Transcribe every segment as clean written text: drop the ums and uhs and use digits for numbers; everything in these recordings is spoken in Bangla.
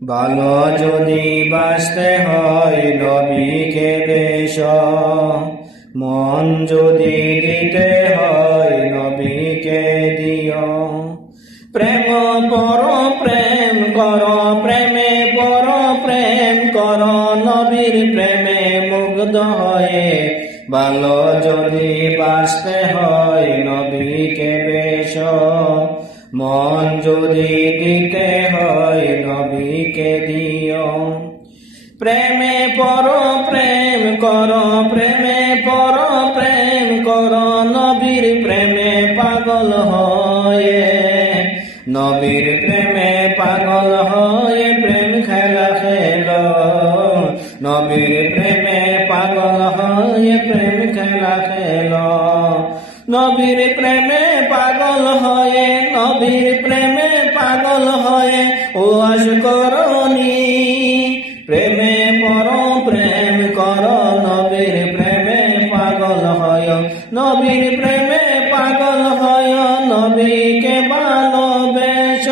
ভালো যদি বাঁচতে হয় নবীকে বেশ, মন যদি দিতে হয় নবীকে দিও। প্রেম পর প্রেম কর, প্রেমে পর প্রেম কর, নবীর প্রেমে মুগ্ধ হয়ে। ভালো যদি বাঁচতে হয় নবীকে বেশ, মন যদি দিতে হয় নবীকে দিও। প্রেমে পর প্রেম কর, প্রেমে পর প্রেম কর, নবীর প্রেমে পাগল হয়ে। নবীর প্রেমে পাগল হয়ে প্রেম খেলা খেলো, নবীর প্রেমে পাগল হয়ে প্রেম খেলা খেলো। নবীর প্রেমে পাগল হয়ে, নবীর প্রেমে পাগল হয়ে ওয়াজ করনি। প্রেমে পর প্রেম কর, নবীর প্রেমে পাগল হয়, নবীর প্রেমে পাগল হয়, নবীকে ভালোবেস।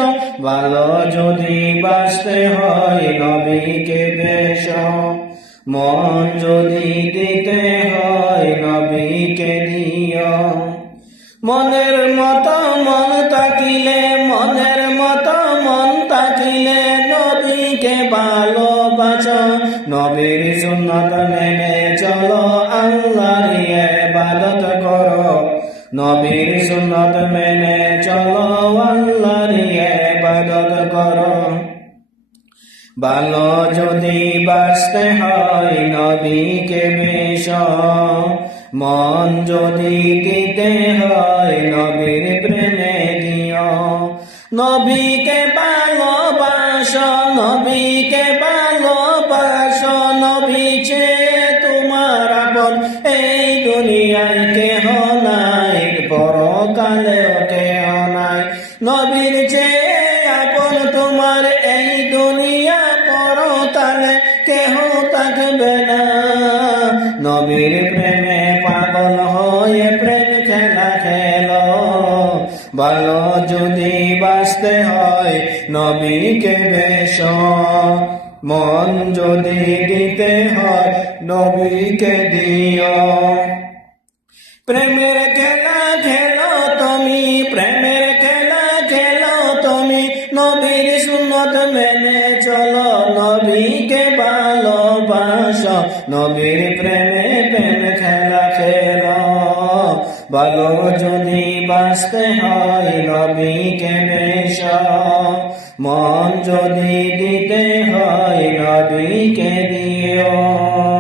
ভালো যদি বাঁচতে হয় নবীকে বেশ, মন যদি দিতে হয় নবীকে দিও। মনের মতো মন তাকিলে, মনের মতো মন তাকিলে, নবীকে ভালোবাসো। নবীর সুন্নাত মেনে চলো, আল্লাহর ইবাদত করো। নবীর সুন্নাত মেনে চলো, আল্লাহর ইবাদত করো। ভালো যদি বাঁচতে হয় নবীকে বেশ, মন যদি দিতে হয় নবীর প্রেমে দিও। নবীকে ভালোবাসো, নবীকে ভালোবাসো, নবী চেয়ে তোমার আপন এই দুনিয়ায় কেহ নাই, পরকালেও কেহ নাই। নবীর চেয়ে আপন তোমার এই দুনিয়া, পরকালে কেহ থাকবে না। নবীর প্রেমে পাগল হয়ে প্রেম খেলা খেলো। ভালো যদি বাঁচতে হয় নবীকে বেশ, মন যদি দিতে হয় নবীকে দিও। প্রেমের খেলা খেলো তুমি, প্রেমের খেলা খেলো তুমি, নবীর সুন্নাত মেনে চলো, নবীকে ভালোবাসো। নবীর প্রেমে প্রেম খেলা খেলো। ভালো যদি বাঁচতে হয় নবীকে বেশ, মন যদি দিতে হয় নবীকে দিও।